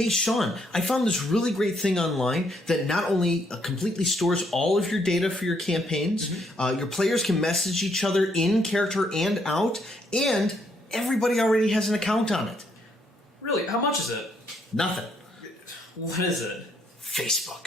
hey, Sean, I found this really great thing online that not only completely stores all of your data for your campaigns, your players can message each other in character and out, and everybody already has an account on it. Really? How much is it? Nothing. What is it? Facebook.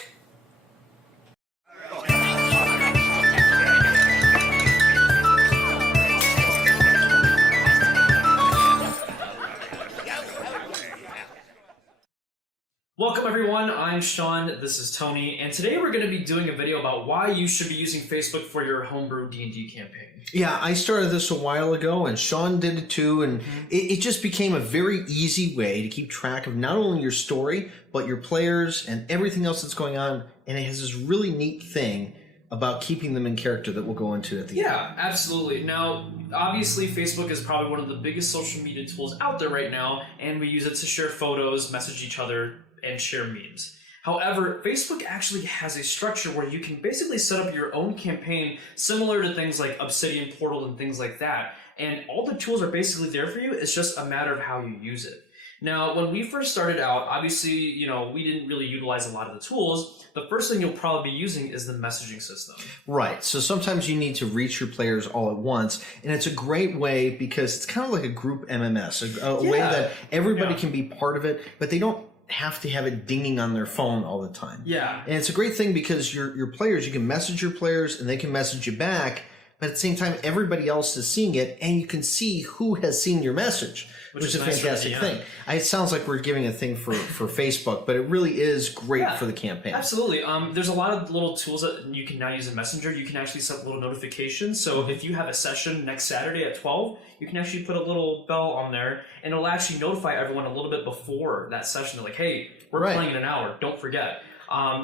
Welcome everyone, I'm Sean, this is Tony, and today we're going to be doing a video about why you should be using Facebook for your homebrew D&D campaign. Yeah, I started this a while ago, and Sean did it too, and it just became a very easy way to keep track of not only your story, but your players and everything else that's going on, and it has this really neat thing about keeping them in character that we'll go into at the end. Yeah, absolutely. Now, obviously, Facebook is probably one of the biggest social media tools out there right now, and we use it to share photos, message each other, and share memes. However, Facebook actually has a structure where you can basically set up your own campaign similar to things like Obsidian Portal and things like that. And all the tools are basically there for you. It's just a matter of how you use it. Now, when we first started out, obviously, we didn't really utilize a lot of the tools. The first thing you'll probably be using is the messaging system. Right. So sometimes you need to reach your players all at once, and it's a great way because it's kind of like a group MMS, a way that everybody can be part of it, but they don't have to have it dinging on their phone all the time. Yeah. And it's a great thing because your players, you can message your players and they can message you back, but at the same time, everybody else is seeing it and you can see who has seen your message, which is a fantastic thing. It sounds like we're giving a thing for Facebook, but it really is great for the campaign. Absolutely. There's a lot of little tools that you can now use in Messenger. You can actually set little notifications. So if you have a session next Saturday at 12, you can actually put a little bell on there and it'll actually notify everyone a little bit before that session. They're like, hey, we're playing in an hour. Don't forget.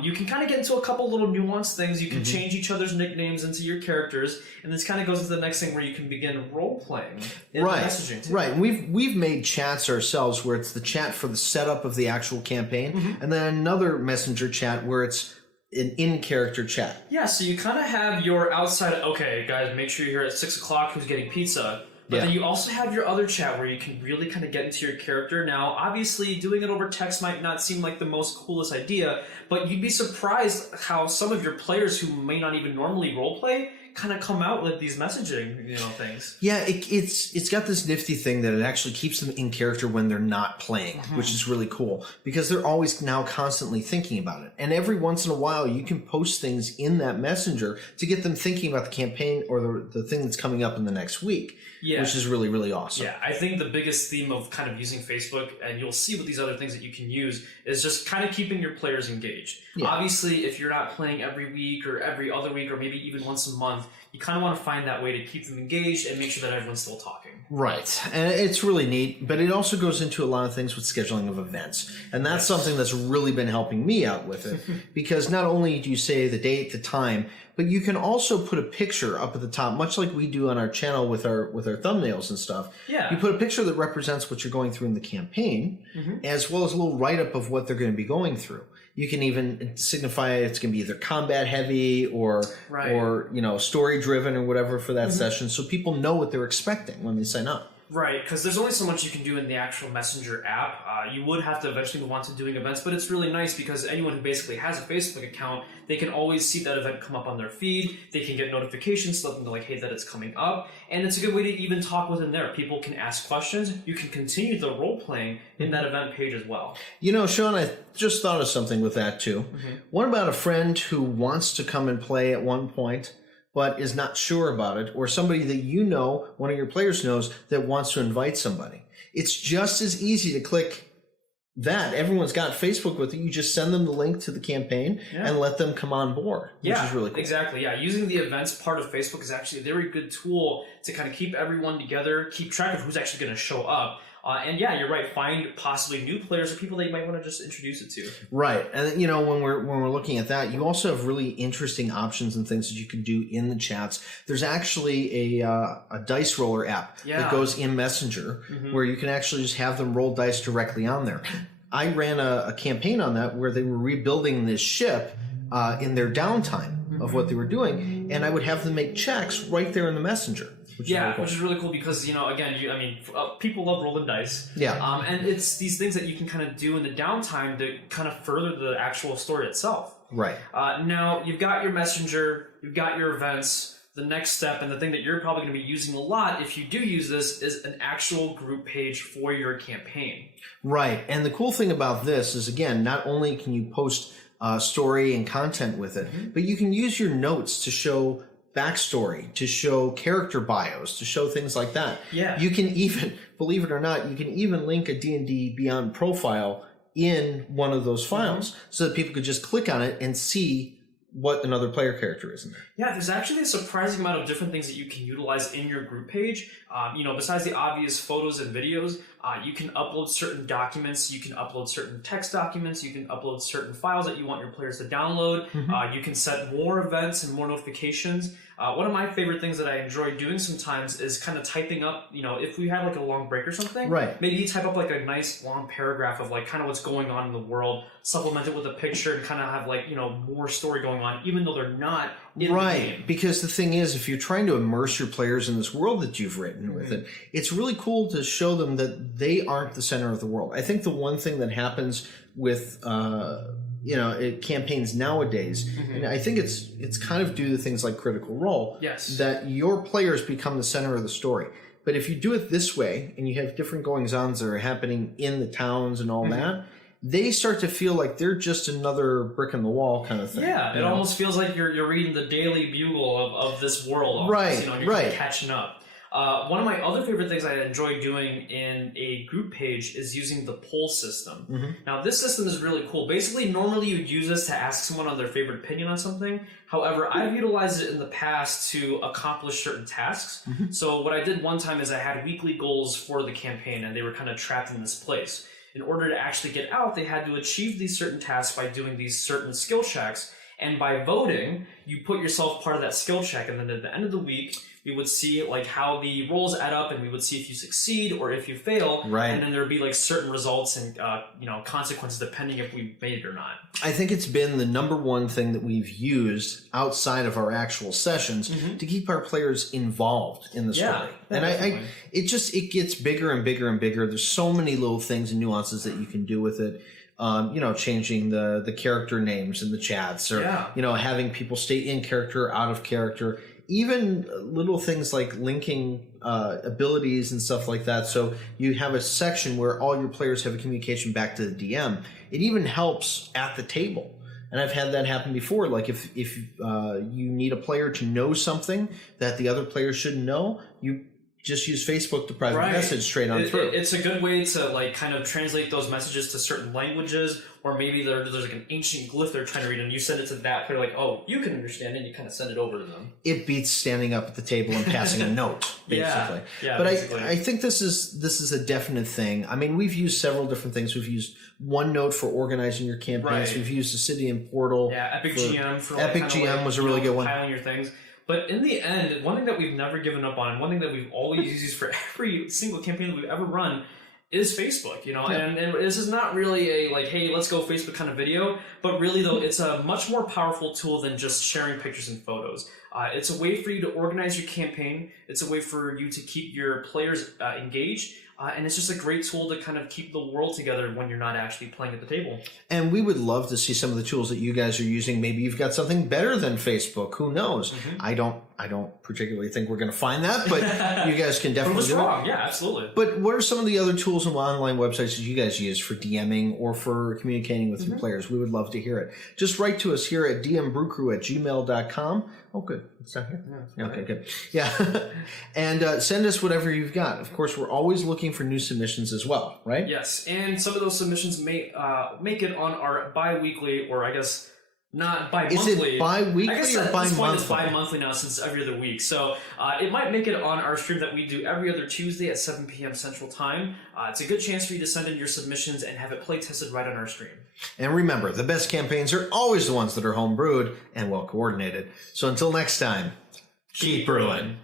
You can kind of get into a couple little nuanced things. You can change each other's nicknames into your characters, and this kind of goes into the next thing where you can begin role-playing in the messaging too. Right. We've made chats ourselves where it's the chat for the setup of the actual campaign, and then another messenger chat where it's an in-character chat. Yeah, so you kind of have your outside, okay, guys, make sure you're here at 6 o'clock, who's getting pizza? But then you also have your other chat where you can really kind of get into your character. Now, obviously, doing it over text might not seem like the most coolest idea, but you'd be surprised how some of your players who may not even normally roleplay kind of come out with these messaging, things. Yeah, it's got this nifty thing that it actually keeps them in character when they're not playing, which is really cool because they're always now constantly thinking about it. And every once in a while, you can post things in that messenger to get them thinking about the campaign or the thing that's coming up in the next week. Yeah. Which is really, really awesome. Yeah, I think the biggest theme of kind of using Facebook, and you'll see with these other things that you can use, is just kind of keeping your players engaged. Yeah. Obviously, if you're not playing every week or every other week or maybe even once a month, you kind of want to find that way to keep them engaged and make sure that everyone's still talking. Right. And it's really neat, but it also goes into a lot of things with scheduling of events. And that's something that's really been helping me out with it because not only do you say the date, the time, but you can also put a picture up at the top, much like we do on our channel with our thumbnails and stuff. Yeah. You put a picture that represents what you're going through in the campaign, as well as a little write-up of what they're going to be going through. You can even signify it's going to be either combat heavy or story driven or whatever for that session, so people know what they're expecting when they sign up. Right, because there's only so much you can do in the actual Messenger app. You would have to eventually move on to doing events, but it's really nice because anyone who basically has a Facebook account, they can always see that event come up on their feed. They can get notifications to let them know, like, hey, that it's coming up. And it's a good way to even talk within there. People can ask questions. You can continue the role-playing in that event page as well. Sean, I just thought of something with that, too. What about a friend who wants to come and play at one point, but is not sure about it, or somebody that one of your players knows, that wants to invite somebody? It's just as easy to click that. Everyone's got Facebook with it. You just send them the link to the campaign and let them come on board, which is really cool. Exactly. Yeah, using the events part of Facebook is actually a very good tool to kind of keep everyone together, keep track of who's actually going to show up. And yeah, you're right. Find possibly new players or people that you might want to just introduce it to. Right, and when we're looking at that, you also have really interesting options and things that you can do in the chats. There's actually a dice roller app that goes in Messenger where you can actually just have them roll dice directly on there. I ran a campaign on that where they were rebuilding this ship in their downtime of what they were doing, and I would have them make checks right there in the Messenger. which is really cool. Which is really cool because, again, people love rolling dice. Yeah. And it's these things that you can kind of do in the downtime to kind of further the actual story itself. Right. Now, you've got your messenger, you've got your events. The next step, and the thing that you're probably going to be using a lot if you do use this, is an actual group page for your campaign. Right. And the cool thing about this is, again, not only can you post story and content with it, but you can use your notes to show backstory, to show character bios, to show things like that. Yeah. You can even, believe it or not, you can even link a D&D Beyond profile in one of those files so that people could just click on it and see what another player character is in there. Yeah, there's actually a surprising amount of different things that you can utilize in your group page. Besides the obvious photos and videos, you can upload certain documents, you can upload certain text documents, you can upload certain files that you want your players to download. You can set more events and more notifications. One of my favorite things that I enjoy doing sometimes is kind of typing up, if we have like a long break or something, maybe you type up like a nice long paragraph of like kind of what's going on in the world, supplement it with a picture and kind of have like, more story going on, even though they're not in the game. Because the thing is, if you're trying to immerse your players in this world that you've written with it, it's really cool to show them that they aren't the center of the world. I think the one thing that happens with campaigns nowadays, and I think it's kind of due to things like Critical Role, that your players become the center of the story. But if you do it this way, and you have different goings-ons that are happening in the towns and all that, they start to feel like they're just another brick in the wall kind of thing. Yeah, it almost feels like you're reading the Daily Bugle of this world. Almost, right, and you're kind of catching up. One of my other favorite things I enjoy doing in a group page is using the poll system. Now, this system is really cool. Basically, normally you'd use this to ask someone on their favorite opinion on something. However, I've utilized it in the past to accomplish certain tasks. So what I did one time is I had weekly goals for the campaign, and they were kind of trapped in this place. In order to actually get out, they had to achieve these certain tasks by doing these certain skill checks. And by voting, you put yourself part of that skill check. And then at the end of the week, we would see like how the rolls add up, and we would see if you succeed or if you fail. And then there would be like certain results and consequences depending if we made it or not. I think it's been the number one thing that we've used outside of our actual sessions to keep our players involved in the story. And it gets bigger and bigger and bigger. There's so many little things and nuances that you can do with it. Changing the character names in the chats, or having people stay in character, out of character. Even little things like linking abilities and stuff like that. So you have a section where all your players have a communication back to the DM. It even helps at the table. And I've had that happen before. Like if you need a player to know something that the other player shouldn't know, you just use Facebook to private message straight on through. It's a good way to like kind of translate those messages to certain languages, or maybe there's like an ancient glyph they're trying to read, and you send it to that. They're like, oh, you can understand it, and you kind of send it over to them. It beats standing up at the table and passing a note, basically. But basically. I think this is a definite thing. I mean, we've used several different things. We've used OneNote for organizing your campaigns. We've used Obsidian Portal. Yeah, Epic GM for Epic GM was a really good one. Piling your things. But in the end, one thing that we've never given up on, and one thing that we've always used for every single campaign that we've ever run, is Facebook. And this is not really a like, hey, let's go Facebook kind of video, but really though, it's a much more powerful tool than just sharing pictures and photos. It's a way for you to organize your campaign. It's a way for you to keep your players engaged. And it's just a great tool to kind of keep the world together when you're not actually playing at the table. And we would love to see some of the tools that you guys are using. Maybe you've got something better than Facebook. Who knows? I don't particularly think we're going to find that, but you guys can definitely do it. Yeah, absolutely. But what are some of the other tools and online websites that you guys use for DMing or for communicating with your players? We would love to hear it. Just write to us here at dmbrewcrew@gmail.com. Oh, good. It's not here. Yeah, okay, good. Yeah. And send us whatever you've got. Of course, we're always looking for new submissions as well, right? Yes. And some of those submissions may make it on our bi-weekly, or I guess not bi-monthly. Is it bi-weekly or bi-monthly? It's bi-monthly now, since every other week. So it might make it on our stream that we do every other Tuesday at 7 p.m. Central Time. It's a good chance for you to send in your submissions and have it play tested right on our stream. And remember, the best campaigns are always the ones that are home brewed and well coordinated. So until next time, keep brewing.